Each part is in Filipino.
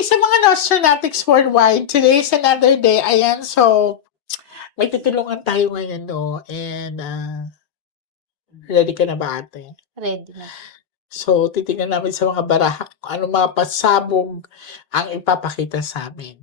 Hi sa mga Nostranatics worldwide. Today is another day. Ayan, so may tutulungan tayo ngayon, no? And ready ka na ba, ate? Ready na. So, titingnan namin sa mga baraha kung ano mga pasabog ang ipapakita sa amin.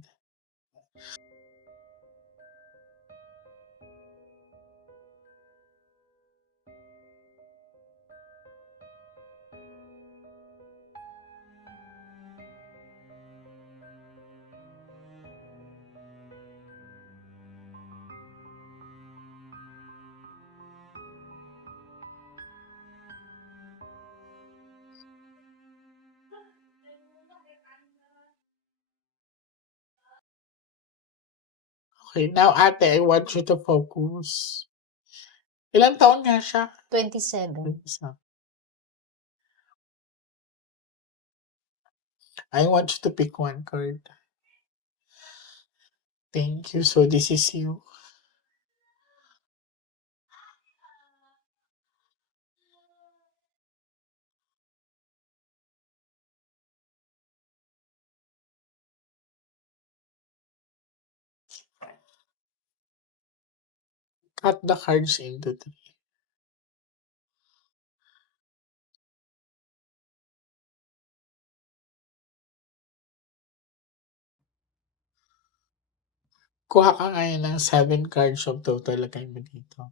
Okay, now ate, I want you to focus. Ilang taon nga siya? 27. I want you to pick one card. Thank you. So, this is you. Cut the cards into three. Kuha ka ngayon ng 7 cards of total. Lagay mo dito.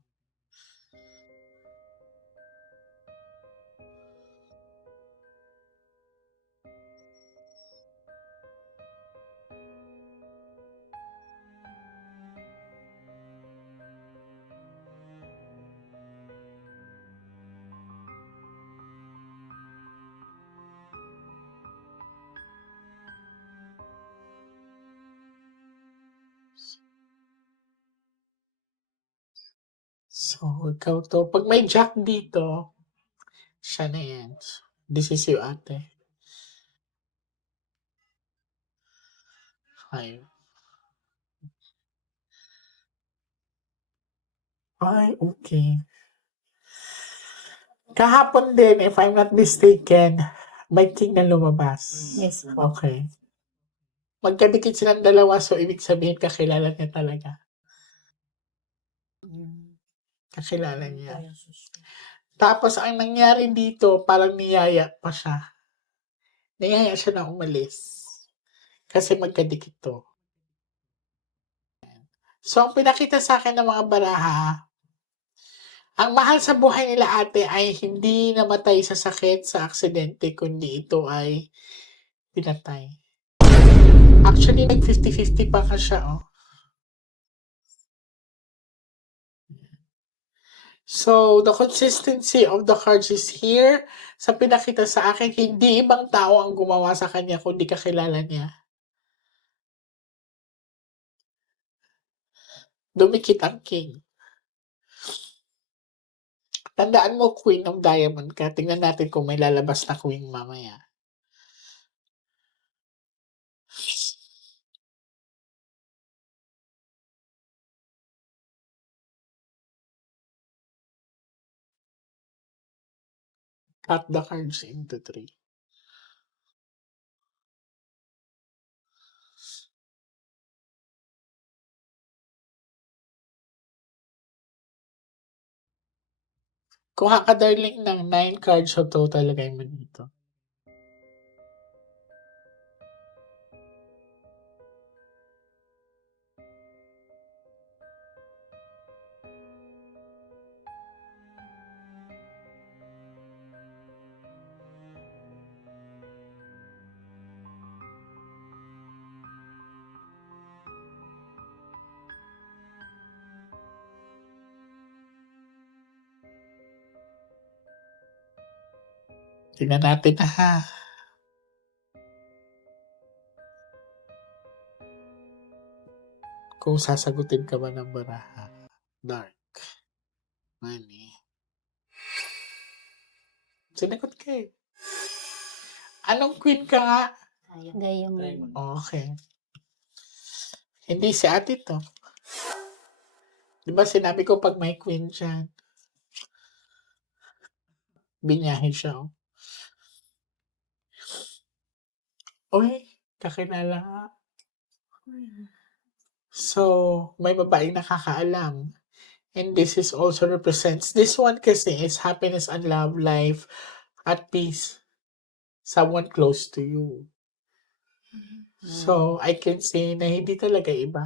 So, ikaw to. Pag may jack dito, siya na yan. This is you, ate. 5. Ay, okay. Kahapon din, if I'm not mistaken, may king na lumabas. Yes. Okay. Magkadikit silang dalawa, so ibig sabihin kakilala niya talaga. Kakilala niya. Tapos, ang nangyari dito, parang niyaya pa siya. Niyaya siya na umalis. Kasi magkadikit to. So, ang pinakita sa akin ng mga baraha, ang mahal sa buhay nila ate ay hindi namatay sa sakit, sa aksidente, kundi ito ay pinatay. Actually, nag 50-50 pa ka siya, oh. So, the consistency of the cards is here. Sa pinakita sa akin, hindi ibang tao ang gumawa sa kanya kundi kakilala niya. Dumikit ang king. Tandaan mo, Queen of Diamond ka. Tingnan natin kung may lalabas na Queen mamaya. Cut the cards into 3. Kuha ka, darling, ng 9 cards of total. Lagay mo dito. Tingnan natin na, ha. Kung sasagutin ka ba ng baraha. Dark. Money. Sinagot ka eh. Anong queen ka nga? Diamond. Okay. Hindi si ate to. Diba sinabi ko pag may queen dyan, binyahe siya, oh. Uy, Kakilala nga. So, may babaeng nakakaalam. And this is also represents, this one kasi is happiness and love, life, at peace. Someone close to you. So, I can say na hindi talaga iba.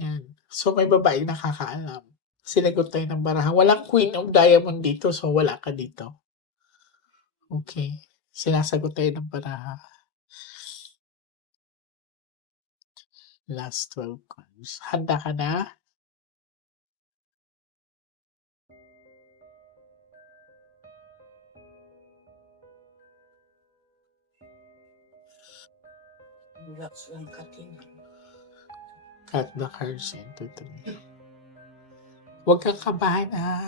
Yan. So, may babaeng nakakaalam. Sinagot tayo ng baraha. Walang Queen of Diamond dito, so wala ka dito. Okay. Sinasagot tayo ng baraha. Last 12 cards. Handa ka na? Cut the cards into 3. Huwag kang kabahan, ha?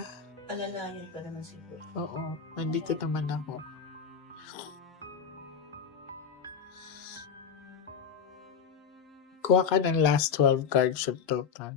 Alalayan ka naman siguro. Oo. Nandito naman ako. Kuha ka ng last 12 cards of total.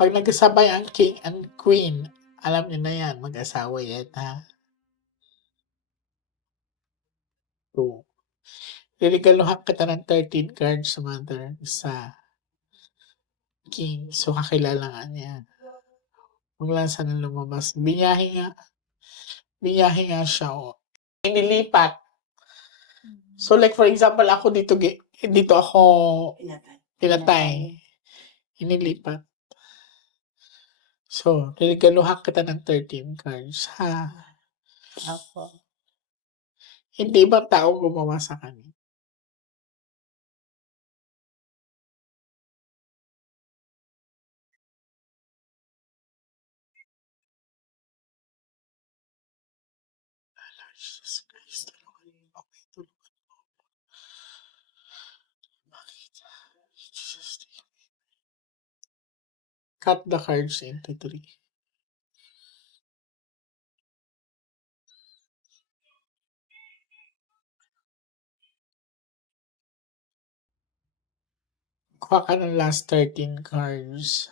Pag nagkasabay ang king and queen, alam niyo na yan, mag-asawa yan, ha? 2. Reregaluhan kita ng 13 cards, mother. Isa. King. So, kakilala nga niya. Huwag lang sana lumabas. Binyahe nga. Binyahe nga siya, oh. Inilipat. So, like for example, ako dito ako pinatay. Inilipat. So, reregaluhan kita ng 13 cards, ha? Opo. Hindi ibang tao gumawa sa kanya. Jesus Christ, tulungan mo. Okay, tulungan mo. Bakit? Jesus, cut the cards into 3. Kuha ka ng last 13 cards.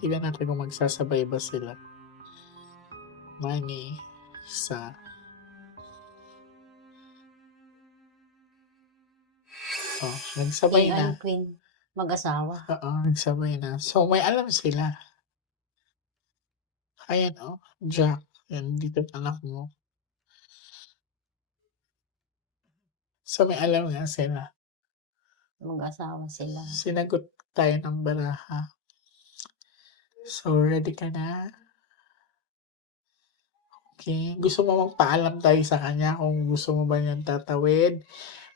Tignan natin kung magsasabay ba sila. Money sa nagsabay King na. and queen. Mag-asawa. Oo, nagsabay na. So, may alam sila. Ayan, Jack. Yan, dito anak mo. So, may alam nga sila. Mag-asawa sila. Sinagot tayo ng baraha. So, ready ka na? Okay. Gusto mo magpaalam tayo sa kanya kung gusto mo ba niyang tatawid?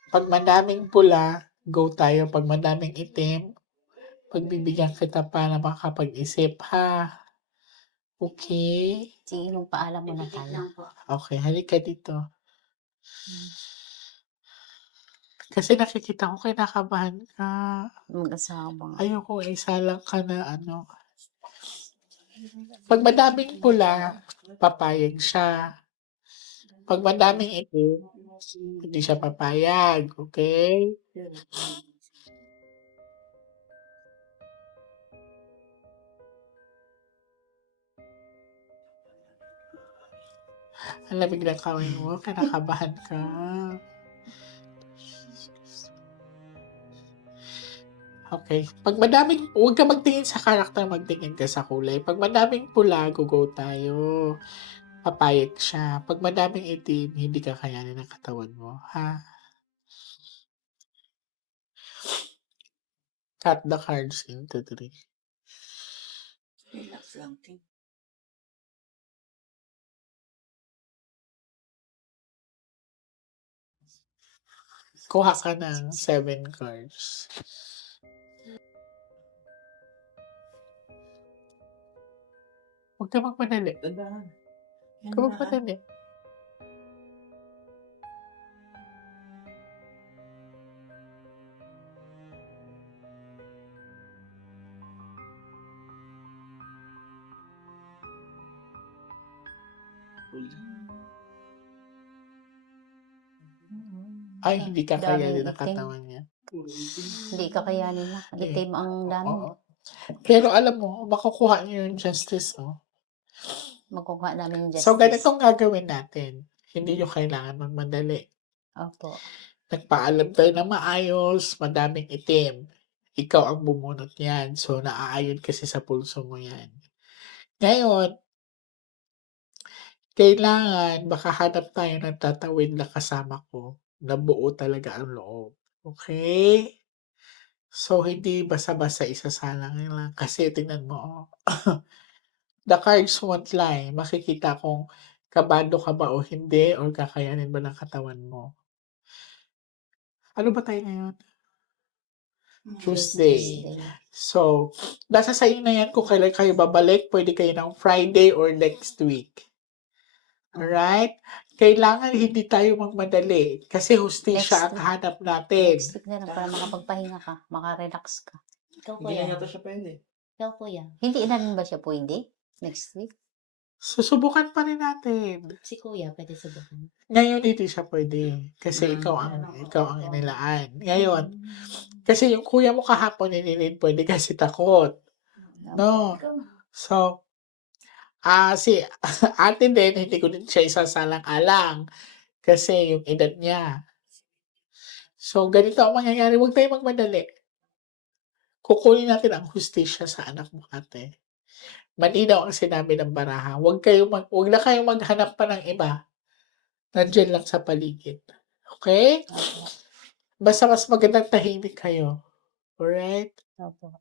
Pag madaming pula, go tayo. Pag madaming itim, pagbibigyan kita pa na makapag-isip, ha? Okay? Sige, magpaalam muna tayo. Okay, halika dito. Kasi nakikita ko kinakabahan ka. Mag-asawa. Ayoko isa lang ka na Pag madaming pula, papayag siya. Pag madaming itim, hindi siya papayag. Okay? Ang lamig ng kamay mo, kinakabahan ka. Okay. Pag madaming, huwag ka magtingin sa karakter, magtingin ka sa kulay. Pag madaming pula, go tayo. Papayag siya. Pag madaming itim, hindi kakayanin ng katawan mo. Ha? Cut the cards into 3. Relax lang, ting. Kuha ka ng 7 cards. Huwag ka magmadali. Dandahan. Huwag ka magmadali. Ay, hindi kakayanin ng Daming itim. katawan niya. Hindi kakayanin na. Itim ang dami. Oo. Pero alam mo, makukuha niyo yung justice, oh. Magkukuha namin yung justice. So, ganitong gagawin natin. Hindi nyo kailangan magmadali. Opo. Nagpaalam tayo na maayos, madaming itim. Ikaw ang bumunot yan. So, naaayon kasi sa pulso mo yan. Ngayon, kailangan makahanap tayo ng tatawid na kasama ko na buo talaga ang loob. Okay? So, hindi basta-basta isasalang lang. Kasi tingnan mo, the cards won't lie. Makikita kung kabado ka ba o hindi or kakayanin ba ng katawan mo. Ano ba tayo ngayon? Tuesday. So, nasa sa inyo na yan kung kailan kayo babalik. Pwede kayo ng Friday or next week. Alright? Kailangan hindi tayo magmadali. Kasi hustisya ang hanap natin. Next week na lang para makapagpahinga ka. Makarelax ka. Ikaw Hindi kuya. na yata siya pwede. Ikaw kuya. Hindi na rin ba siya pwede? Next week? Susubukan pa rin natin. Si kuya pwede subukan. Ngayon, hindi siya pwede. Kasi ikaw ang inilaan. Ngayon, kasi yung kuya mo kahapon hindi pwede kasi takot. No? So, si ate din, hindi ko din siya isasalang-alang kasi yung edad niya. So, ganito ang mangyayari. Huwag tayong magmadali. Kukunin natin ang hustisya sa anak mo, ate. Malinaw ang sinabi ng baraha. Huwag na kayong maghanap pa ng iba. Nandiyan lang sa paligid. Okay? Basta mas magandang tahimik kayo. Alright? Opo.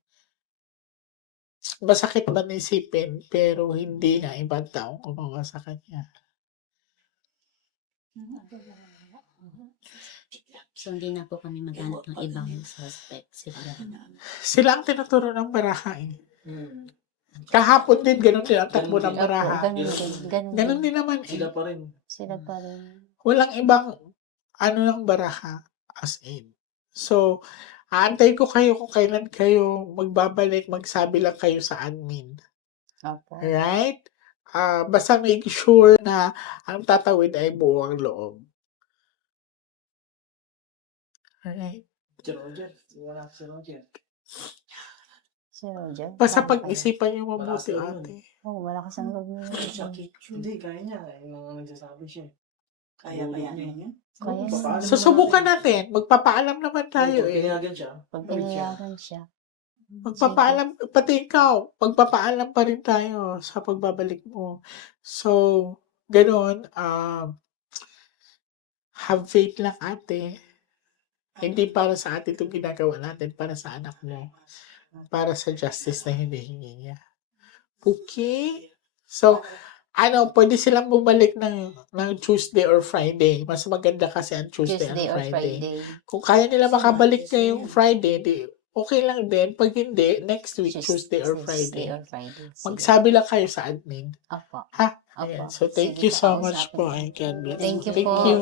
Masakit man isipin, pero hindi na ibang taong gumawa sa kanya. So, hindi na po kami maghanap ng ibang suspect. Sila ang tinuturo ng baraha eh. Kahapon din, ganun din ang takbo ng baraha. Ganun din naman eh. Sila pa rin. Sila pa rin. Walang ibang ng baraha as in. So, aantay ko kayo kung kailan kayo magbabalik, magsabi lang kayo sa admin. Opo. Right? Basta make sure na ang tatawid ay buo ang loob. Alright? Si Roger. Wala si Roger. Si Roger. Basta pag-isipan niyo mabuti, ate. Oo, malakas ang loob niya. Hindi, kaya niya. Yung mga nagsasabi siya. Kaya niya. Kaya So, subukan natin. Magpapaalam naman tayo eh. Pinayagan siya. Pag pinayagan siya. Magpapaalam, pati ikaw, magpapaalam pa rin tayo sa pagbabalik mo. So, ganun, have faith lang ate. Hindi para sa atin itong ginagawa natin, para sa anak mo. Para sa justice na hinihingi niya. Okay? So, pwede silang bumalik ng Tuesday or Friday. Mas maganda kasi ang Tuesday Tuesday and or Friday. Friday. Kung kaya nila makabalik ngayong Friday, di, okay lang din. Pag hindi, next week, Tuesday or Tuesday Friday. or Friday. Sige. Magsabi lang kayo sa admin. Opo. Ha? Opo. Ayan. So, thank Sige you so po, much kausapin po. ko. And God bless. Thank you Thank po. you.